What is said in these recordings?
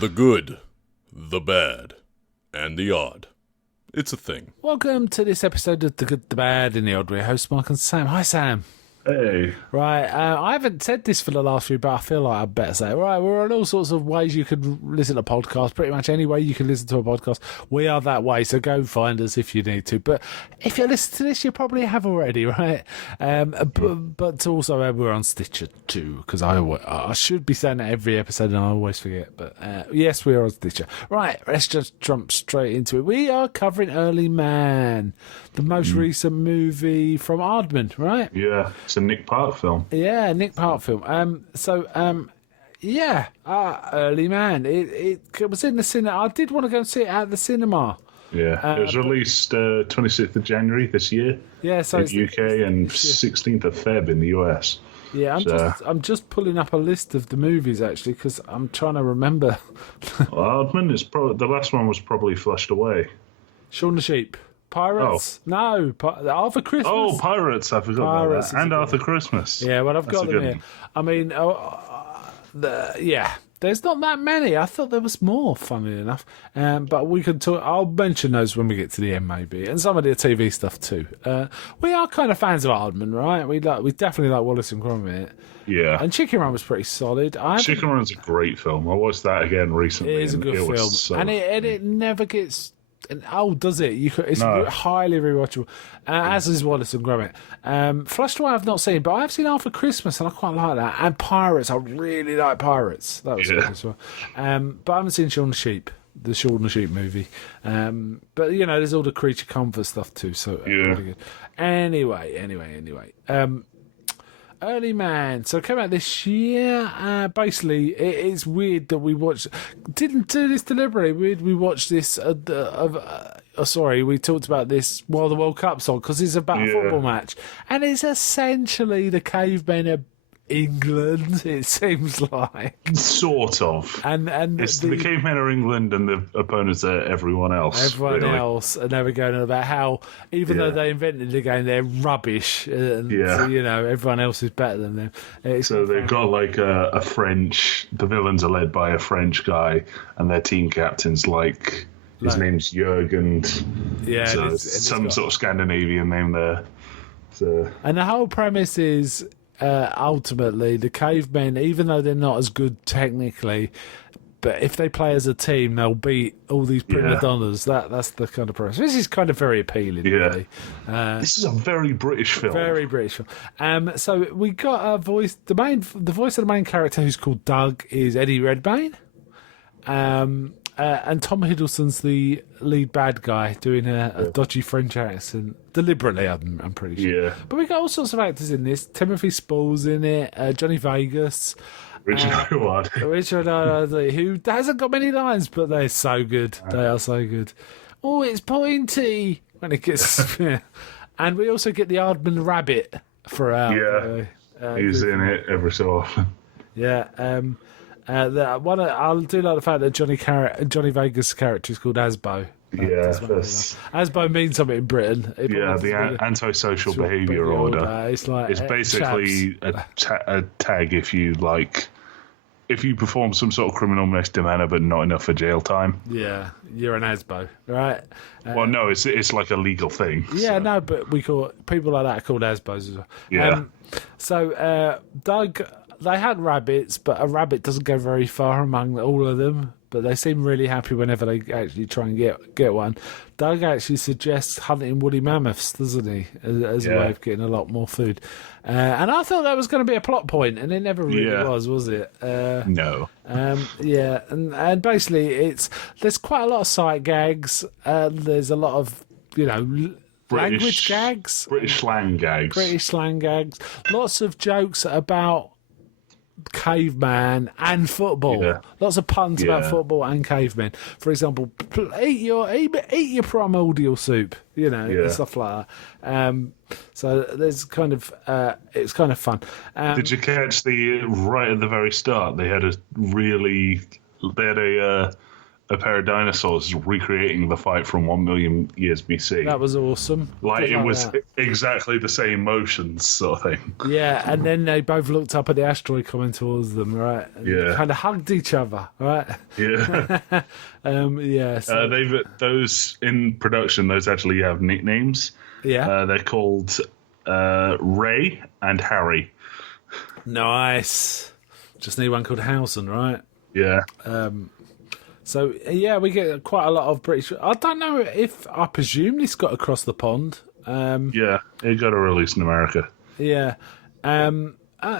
The good, the bad, and the odd. It's a thing. Welcome to this episode of The Good, the Bad, and the Odd. We're hosts Mark and Sam. Hi, Sam. Hey. Right, I haven't said this for the last few, but I feel like I better say it. Right, we're on all sorts of ways you can listen to podcasts. Pretty much any way you can listen to a podcast, we are that way. So go find us if you need to. But if you listen to this, you probably have already, right? But also we're on Stitcher too, because I should be saying that every episode and I always forget. But yes, we are on Stitcher. Right, let's just jump straight into it. We are covering Early Man, the most recent movie from Aardman, right? Yeah, it's a Nick Park film. Yeah, Nick Park film. Early Man. It was in the cinema. I did want to go and see it at the cinema. Yeah, it was released 26th of January this year. Yeah, so in the UK and 16th of Feb in the US. Yeah, I'm just pulling up a list of the movies actually because I'm trying to remember. Aardman is probably the last one was probably Flushed Away. Shaun the Sheep. Pirates? Oh. No, Arthur Christmas. Oh, Pirates! I forgot about that. And Arthur Christmas. Yeah, well, I've got them here. one. I mean, there's not that many. I thought there was more, funnily enough. But we can talk. I'll mention those when we get to the end, maybe, and some of the TV stuff too. We are kind of fans of Aardman, right? We definitely like Wallace and Gromit. Yeah. And Chicken Run was pretty solid. Chicken Run's a great film. I watched that again recently. It is a good film, and it never gets. Does it? It's highly rewatchable, as is Wallace and Gromit. Flushed Away I've not seen, but I have seen Arthur Christmas, and I quite like that. And Pirates, I really like Pirates. That was good as well. But I haven't seen Shaun the Sheep, the Shaun the Sheep movie. But, you know, there's all the creature comfort stuff too, so pretty good. Anyway. Early Man. So it came out this year. Basically, it's weird that we didn't do this deliberately. We watched this. We talked about this while the World Cup's on because it's about a football match, and it's essentially the cavemen of England. It seems like sort of, and it's the cavemen are England, and the opponents are everyone else. And they were going on about how even though they invented the game, they're rubbish. And so, you know, everyone else is better than them. So they've got like a French. The villains are led by a French guy, and their team captain's like his name's Jurgen. Yeah, so some sort of Scandinavian name there. So. And the whole premise is. Ultimately, the cavemen, even though they're not as good technically, but if they play as a team, they'll beat all these prima donnas. That's the kind of premise. This is kind of very appealing. Yeah, really. This is a very British film. Very British film. So we got a voice. The voice of the main character, who's called Doug, is Eddie Redmayne. And Tom Hiddleston's the lead bad guy doing a dodgy French accent. Deliberately, I'm pretty sure. Yeah. But we got all sorts of actors in this. Timothy Spall's in it. Johnny Vegas. Richard Howard. Richard Howard, who hasn't got many lines, but they're so good. They are so good. Oh, it's pointy when it gets... And we also get the Aardman Rabbit for our... He's in it every so often. Yeah, I'll do like the fact that Johnny Vegas' character is called Asbo. Asbo means something in Britain. The antisocial behaviour order. It's like it's basically a tag if you perform some sort of criminal misdemeanor but not enough for jail time. Yeah, you're an Asbo, right? Well, no, it's like a legal thing. Yeah, no, but we call people like that are called Asbos as well. Yeah. Doug. They had rabbits, but a rabbit doesn't go very far among all of them. But they seem really happy whenever they actually try and get one. Doug actually suggests hunting woolly mammoths, doesn't he, as a way of getting a lot more food. And I thought that was going to be a plot point, and it never really was it? No. And basically, there's quite a lot of sight gags. There's a lot of, language gags. British slang gags. Lots of jokes about caveman and football. Lots of puns about football and cavemen. For example, eat your primordial soup, stuff like that. So there's kind of it's kind of fun. Did you catch right at the very start? They had a a pair of dinosaurs recreating the fight from 1 million years BC. That was awesome. Like, Just it was that. exactly the same motions, sort of thing. Yeah, and then they both looked up at the asteroid coming towards them, right? And Yeah. kind of hugged each other, right? Yeah. Yeah. So, Those in production, those actually have nicknames. yeah. They're called Ray and Harry. Nice. Just need one called Housen, right? Yeah. So yeah, we get quite a lot of British. I don't know if I presume this got across the pond. Yeah. It got a release in America. Yeah.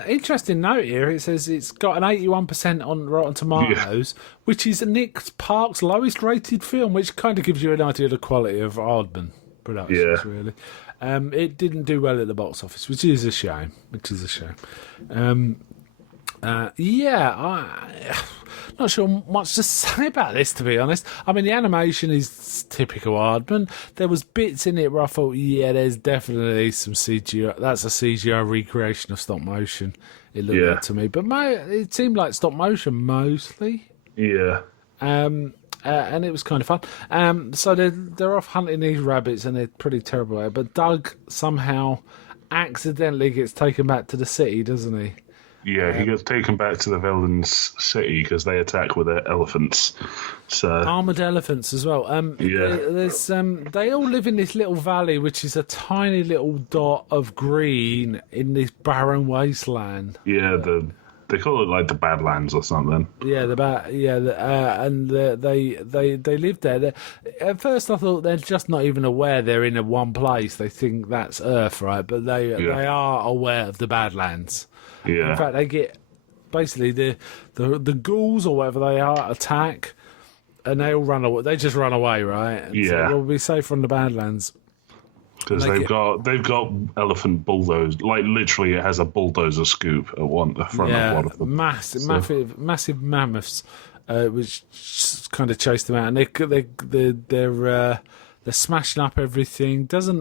Interesting note here. It says it's got an 81% on Rotten Tomatoes, which is Nick Park's lowest rated film, which kind of gives you an idea of the quality of Aardman Productions, Yeah. really. It didn't do well at the box office, which is a shame. Yeah, I'm not sure much to say about this, to be honest. I mean, the animation is typical Aardman. There was bits in it where I thought, yeah, there's definitely some CGI. That's a CGI recreation of stop motion. It looked like to me, but it seemed like stop motion mostly. Yeah. And it was kind of fun. So they're off hunting these rabbits, and they're pretty terrible at it. But Doug somehow accidentally gets taken back to the city, doesn't he? Yeah, he gets taken back to the villains' city because they attack with their elephants. So Armored elephants as well. Yeah. They all live in this little valley, which is a tiny little dot of green in this barren wasteland. yeah, they call it like the Badlands or something. Yeah, and they live there. At first, I thought they're just not even aware they're in a one place. They think that's Earth, right? But they are aware of the Badlands. Yeah. In fact, they get basically the ghouls or whatever they are attack, and they all run away. They just run away, right? And Yeah. so we'll be safe from the Badlands. Because they've got elephant bulldoze. Like, literally, it has a bulldozer scoop at the front of one of them. Massive mammoths, which just kind of chase them out, and they're smashing up everything. Is it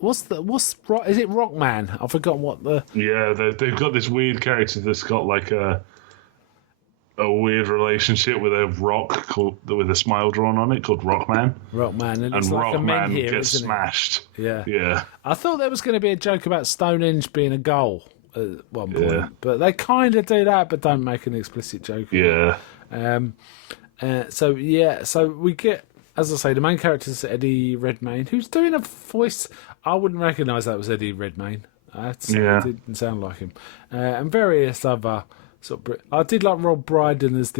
Rockman? I've forgotten what the. Yeah, they've got this weird character that's got like a weird relationship with a rock with a smile drawn on it called Rockman. Rockman, and it's And like a Rockman Menhir, gets isn't it? smashed. Yeah. Yeah. I thought there was going to be a joke about Stonehenge being a goal at one point, Yeah. but they kind of do that, but don't make an explicit joke. Yeah. So we get, as I say, the main character is Eddie Redmayne, who's doing a voice. I wouldn't recognise that was Eddie Redmayne. It didn't sound like him, and various other sort of. I did like Rob Brydon as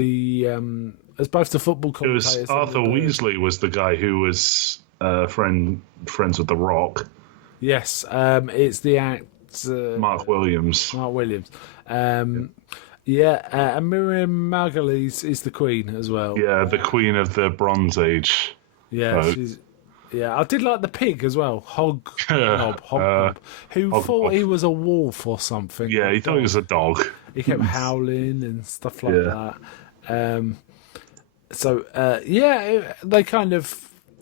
as both the football It was commentators. Arthur Weasley was the guy who was friends with The Rock. Yes, it's the act. Mark Williams. Mark Williams. And Miriam Margolyes is the Queen as well. Yeah, the Queen of the Bronze Age. Yeah, Right. I did like the pig as well, Hognob, who thought he was a wolf or something. Yeah, he thought he was a dog. He kept howling and stuff like Yeah. that.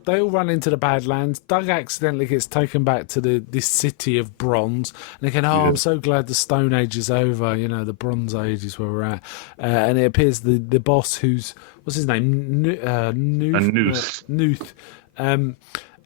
They all run into the Badlands. Doug accidentally gets taken back to this city of bronze, and they go, I'm so glad the Stone Age is over. You know, the Bronze Age is where we're at. And it appears the boss, what's his name? Nuth. Nuth.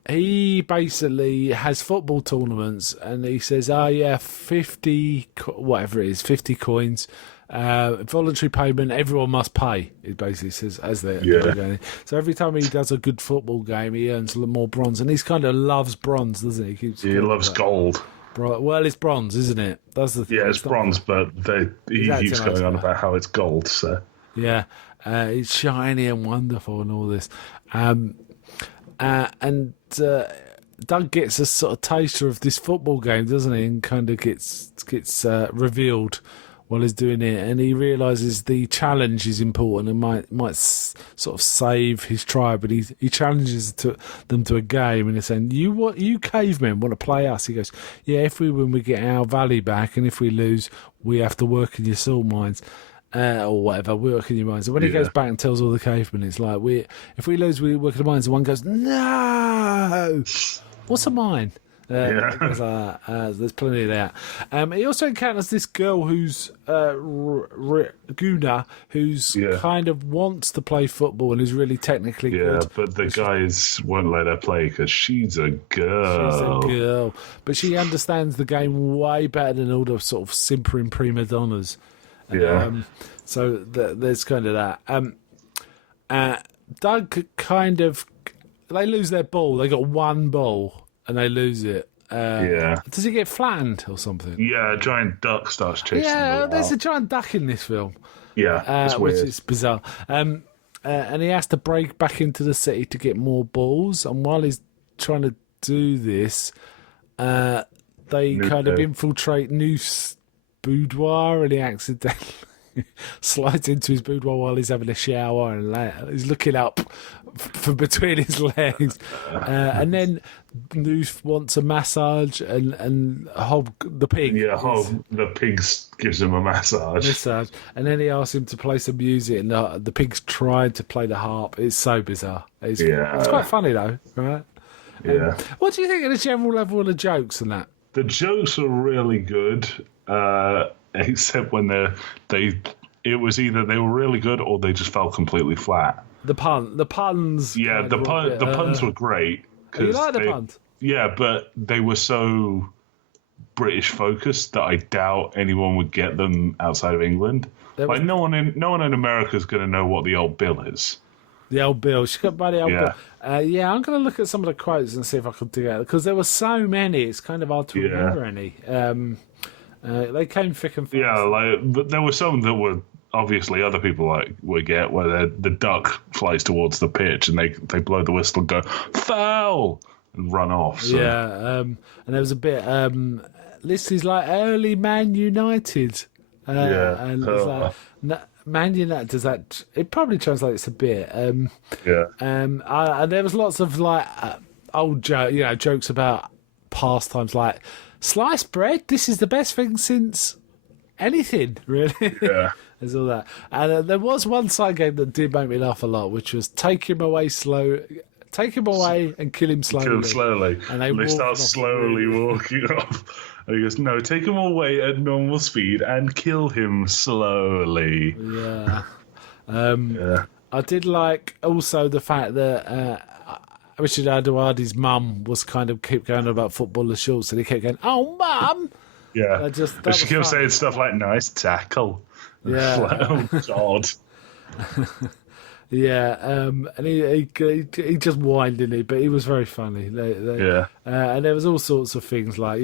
He basically has football tournaments, and he says, 50, whatever it is, 50 coins. Voluntary payment, everyone must pay, it basically says, as they're going. So every time he does a good football game, he earns a little more bronze, and he kind of loves bronze, doesn't he? He loves gold. Well, it's bronze, isn't it? That's the thing. Yeah, it's bronze, but he keeps going on about how it's gold. So yeah, it's shiny and wonderful and all this. Doug gets a sort of taster of this football game, doesn't he? And kind of gets revealed while he's doing it, and he realises the challenge is important and might sort of save his tribe. But he challenges them to a game, and he's saying, "You cavemen want to play us?" He goes, "Yeah, if we win, we get our valley back, and if we lose, we have to work in your salt mines." Or whatever, work in your mines. And when he goes back and tells all the cavemen, it's like, if we lose, we work in the mines. And one goes, "No, what's a mine?" There's plenty of that. He also encounters this girl who's Guna, who's kind of wants to play football and is really technically good. Yeah, but the guys won't let her play because she's a girl. She's a girl. But she understands the game way better than all the sort of simpering prima donnas. So there's kind of that. Doug kind of... They lose their ball. They got one ball and they lose it. Does he get flattened or something? Yeah, a giant duck starts chasing them. There's a giant duck in this film. Yeah, it's weird. Which is bizarre. And he has to break back into the city to get more balls. And while he's trying to do this, they kind of infiltrate Noose's boudoir, and he accidentally slides into his boudoir while he's having a shower, and he's looking up from between his legs. And then Noose wants a massage, and Hob, the pig. Yeah, Hob, the pig gives him a massage. And then he asks him to play some music, and the pig's trying to play the harp. It's so bizarre. It's quite funny, though, right? Yeah. What do you think of the general level of the jokes and that? The jokes are really good, except when it was either they were really good or they just fell completely flat. The puns. Yeah, the puns were great. You like the puns? Yeah, but they were so British focused that I doubt anyone would get them outside of England. Like no one in America is going to know what the old bill is. The old bill. She got by the old bill. I'm going to look at some of the quotes and see if I can dig out, because there were so many. It's kind of hard to remember any. They came thick and fast. Yeah, but there were some that were obviously other people would get, where the duck flies towards the pitch and they blow the whistle and go foul and run off. So. Yeah, and there was a bit. This is like early Man United. And it's like Man United does that. It probably translates a bit. And there was lots of old jokes about pastimes, like sliced bread. This is the best thing since anything, really. Yeah. There's all that. And there was one side game that did make me laugh a lot, which was take him away and kill him slowly. Kill him slowly. And they start slowly walking off. And he goes, no, take him away at normal speed and kill him slowly. Yeah. I did like also the fact that Richard Adoardi's mum was kind of keep going on about footballer shorts, and he kept going, "Oh, mum!" Yeah. She kept saying stuff like "nice tackle." Yeah. Oh God. Yeah, and he just whined, didn't he? But he was very funny. And there was all sorts of things like,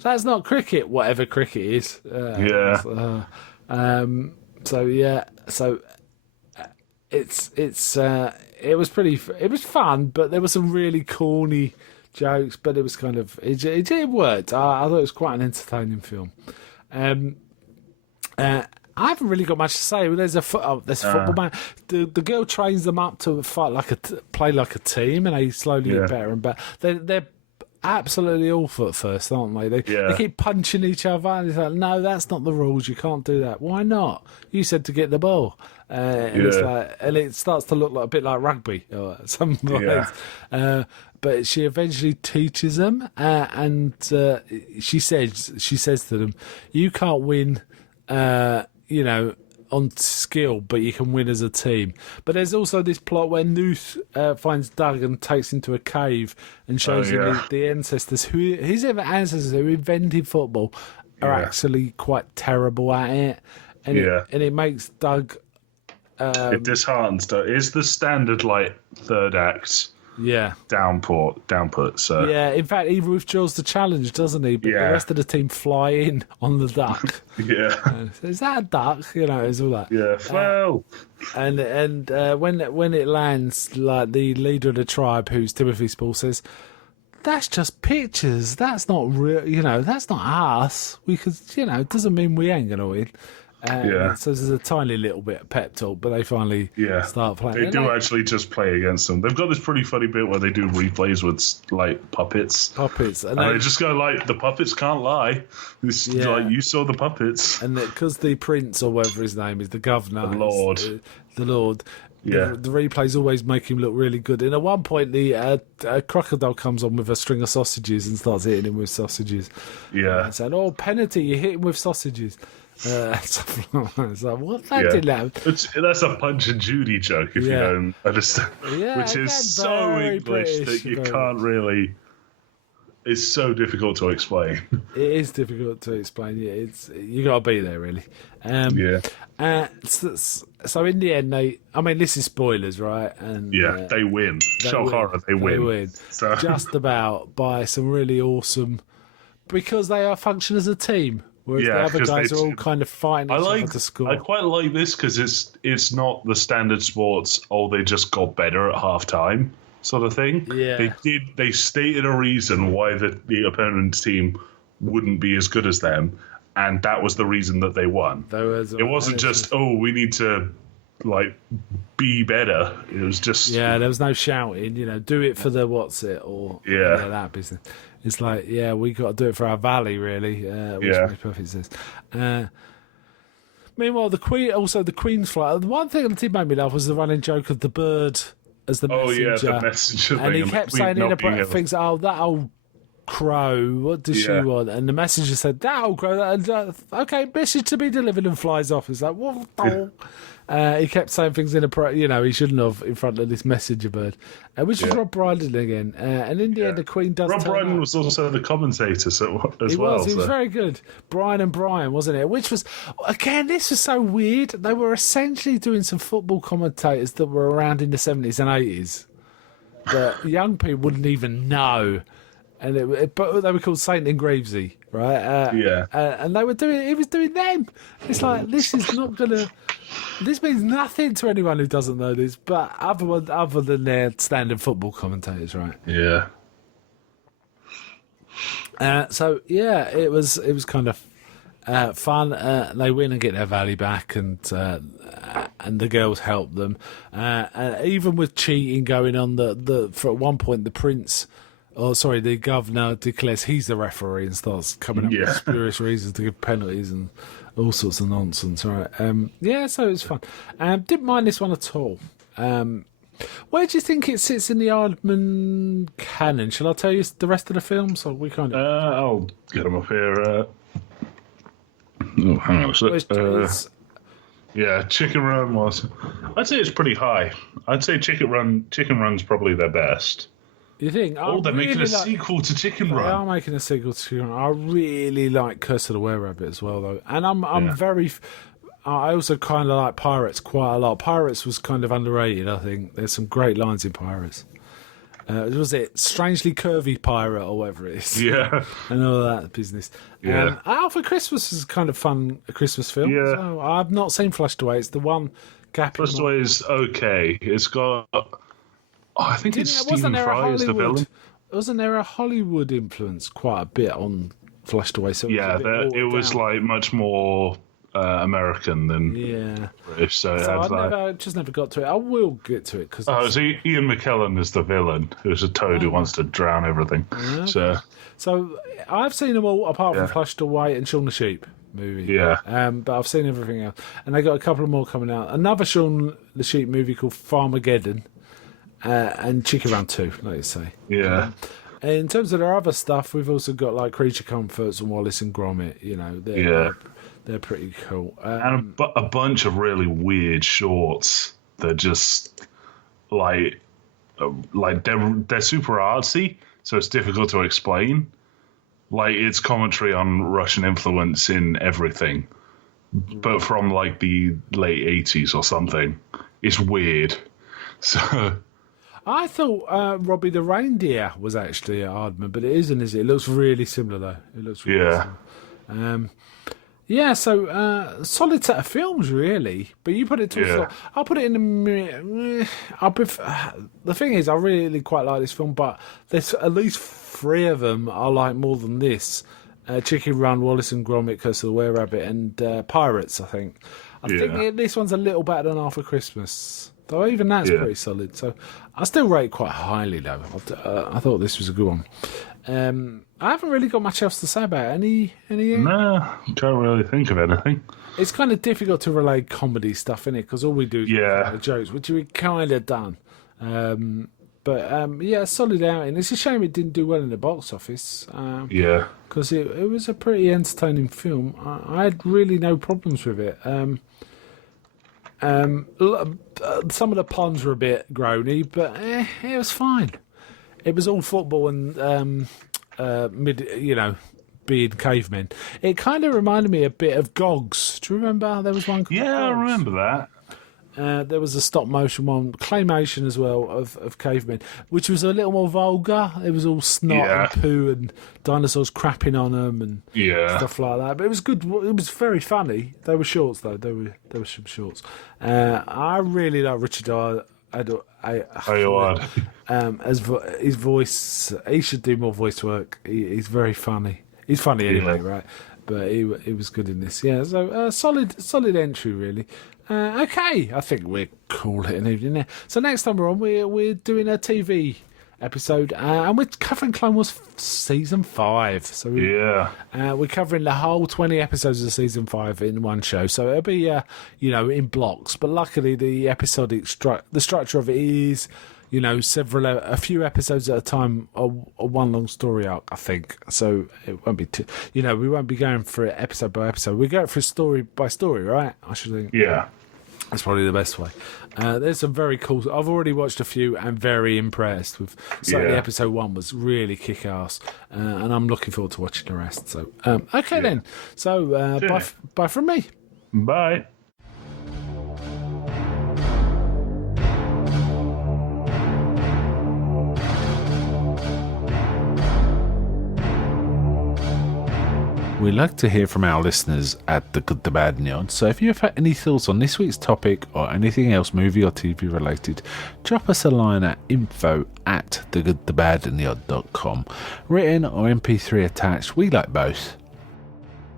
that's not cricket, whatever cricket is. So it was fun, but there were some really corny jokes. But it was kind of it worked. I thought it was quite an entertaining film. I haven't really got much to say. There's a football man. The girl trains them up to fight play like a team, and they slowly get better and better. They're absolutely awful at first, aren't they? They keep punching each other, and it's like, no, that's not the rules. You can't do that. Why not? You said to get the ball. It's and it starts to look a bit like rugby or something like that. But she eventually teaches them, and she says to them, "You can't win." On skill, but you can win as a team. But there's also this plot where Noose finds Doug and takes him to a cave and shows him the ancestors, his ancestors who invented football, are actually quite terrible at it. And it makes Doug... it disheartens Doug. It's the standard, third act... downput. So in fact, he withdraws the challenge, doesn't he? But the rest of the team fly in on the duck. Is that a duck? It's all that. Yeah, well, and when it lands, the leader of the tribe, who's Timothy Spall, says, "That's just pictures. That's not real. That's not us. We could, it doesn't mean we ain't gonna win." So there's a tiny little bit of pep talk, but they finally start playing. They do actually just play against them. They've got this pretty funny bit where they do replays with puppets. And they just go the puppets can't lie. It's you saw the puppets. And because the prince, or whatever his name is, the governor, the Lord, Yeah. The replays always make him look really good. And at one point, the crocodile comes on with a string of sausages and starts hitting him with sausages. Yeah. And saying, "Oh, penalty! You hit him with sausages." Stuff like that. It's like, what? That didn't happen. That's a Punch and Judy joke, if you don't understand. Yeah, which again, is so English British, that you can't really. It's so difficult to explain. It is difficult to explain. Yeah, you got to be there, really. So in the end, this is spoilers, right? And they win. Show horror, they win. They win. So. Just about by some really awesome, because they are function as a team. Whereas the other guys are all kind of fighting each other to score. I quite like this because it's not the standard sports. Oh, they just got better at half time sort of thing. Yeah, they stated a reason why the opponent's team wouldn't be as good as them, and that was the reason that they won. It wasn't just we need to be better. It was just there was no shouting. Do it for the that business. It's like, we got to do it for our valley, really, which makes perfect sense. Meanwhile, the Queen's flight. The one thing that did make me laugh was the running joke of the bird as the messenger. the messenger and thing. He kept saying things, that old crow, what does she want? And the messenger said, that old crow, okay, message to be delivered, and flies off. It's like, what the he kept saying things he shouldn't have in front of this messenger bird, which was Rob Brydon again. And in the end, the Queen does. Rob Brydon was also the commentator as well. He was very good. Brian and Brian, wasn't it? Which was, again, this was so weird. They were essentially doing some football commentators that were around in the 70s and 80s that young people wouldn't even know. But they were called Saint and Gravesy, right? And they were he was doing them. It's like, this is not gonna. This means nothing to anyone who doesn't know this, but other than their standard football commentators, right? Yeah. It was kind of fun. They win and get their valley back, and the girls help them. Even with cheating going on, for at one point the prince. The governor declares he's the referee and starts coming up with spurious reasons to give penalties and all sorts of nonsense. Right? So it was fun. Didn't mind this one at all. Where do you think it sits in the Aardman canon? Shall I tell you the rest of the film? So we kind of. I'll get them up here. Hang on a sec. Chicken Run was. I'd say it's pretty high. I'd say Chicken Run's probably their best. You think? They're making a sequel to Chicken Run. They are making a sequel to Chicken Run. I really like Curse of the Were-Rabbit as well, though. And I'm very... I also kind of like Pirates quite a lot. Pirates was kind of underrated, I think. There's some great lines in Pirates. Was it Strangely Curvy Pirate or whatever it is? Yeah. And all that business. Yeah. Alpha Christmas is kind of fun, a Christmas film. Yeah. So I've not seen Flushed Away. It's the one gap. Flushed Away is okay. It's got... I think it's Stephen Fry as the villain. Wasn't there a Hollywood influence quite a bit on Flushed Away? So it was like much more American than British. So I just never got to it. I will get to it because. So Ian McKellen is the villain, who's a toad who wants to drown everything. Okay. So I've seen them all apart from Flushed Away and Shaun the Sheep movie. Yeah. But I've seen everything else, and they got a couple more coming out. Another Shaun the Sheep movie called Farmageddon. And Chicken Run 2, like you say. Yeah. In terms of their other stuff, we've also got like Creature Comforts and Wallace and Gromit. They're pretty cool. And a bunch of really weird shorts. They're just like they're super artsy, so it's difficult to explain. Like it's commentary on Russian influence in everything, but from like the late 80s or something. It's weird. So. I thought Robbie the Reindeer was actually at Aardman, but it isn't, is it? It looks really similar, though. It looks really similar. So solid set of films, really. But you put it to I'll put it in the... the thing is, I really quite like this film, but there's at least 3 of them I like more than this. Chicken Run, Wallace and Gromit, Curse of the Were-Rabbit, and Pirates, I think. I think this one's a little better than After Christmas. Though even that's pretty solid. So I still rate it quite highly, though. I thought this was a good one. I haven't really got much else to say about it. Any? Nah, can't really think of anything. It's kind of difficult to relate comedy stuff in it because all we do is Yeah. jokes, which we kind of done. But yeah, solid outing. It's a shame it didn't do well in the box office Yeah. because it was a pretty entertaining film. I had really no problems with it. Some of the puns were a bit groany, but it was fine. It was all football and being cavemen. It kind of reminded me a bit of Gogs. Do you remember? There was one called Yeah, I Gogs. remember that. There was a stop motion one, claymation as well, of cavemen, which was a little more vulgar. It was all snot Yeah. and poo and dinosaurs crapping on them and Yeah. stuff like that. But it was good. It was very funny. They were shorts though. There were some shorts. I really like Richard Ayoade. his voice. He should do more voice work. He's very funny. He's funny anyway, right? But he was good in this. Yeah, so solid entry really. Okay, I think we'll call it an evening there. So next time we're on, we're doing a TV episode, and we're covering Clone Wars season 5. So Yeah. we're covering the whole 20 episodes of season 5 in one show. So it'll be in blocks. But luckily, the episodic the structure of it is a few episodes at a time, a one long story arc, I think. So it won't be we won't be going for it episode by episode. We go for story by story, right? I should think. Yeah. That's probably the best way. There's some very cool. I've already watched a few and very impressed with. Certainly, Yeah. episode 1 was really kick ass, and I'm looking forward to watching the rest. So, okay then. So, bye from me. Bye. We like to hear from our listeners at The Good, The Bad and The Odd, so if you have had any thoughts on this week's topic or anything else movie or TV related, drop us a line at info@thegoodthebadandtheodd.com. Written or MP3 attached, we like both.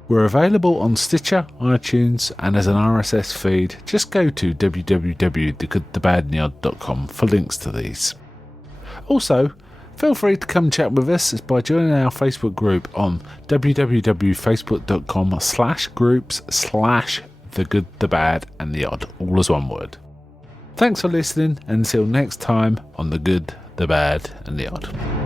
We're available on Stitcher, iTunes, and as an RSS feed. Just go to www.thegoodthebadandtheodd.com for links to these. Also, feel free to come chat with us by joining our Facebook group on www.facebook.com/groups/The Good, The Bad and The Odd, all as one word. Thanks for listening, and until next time on The Good, The Bad and The Odd.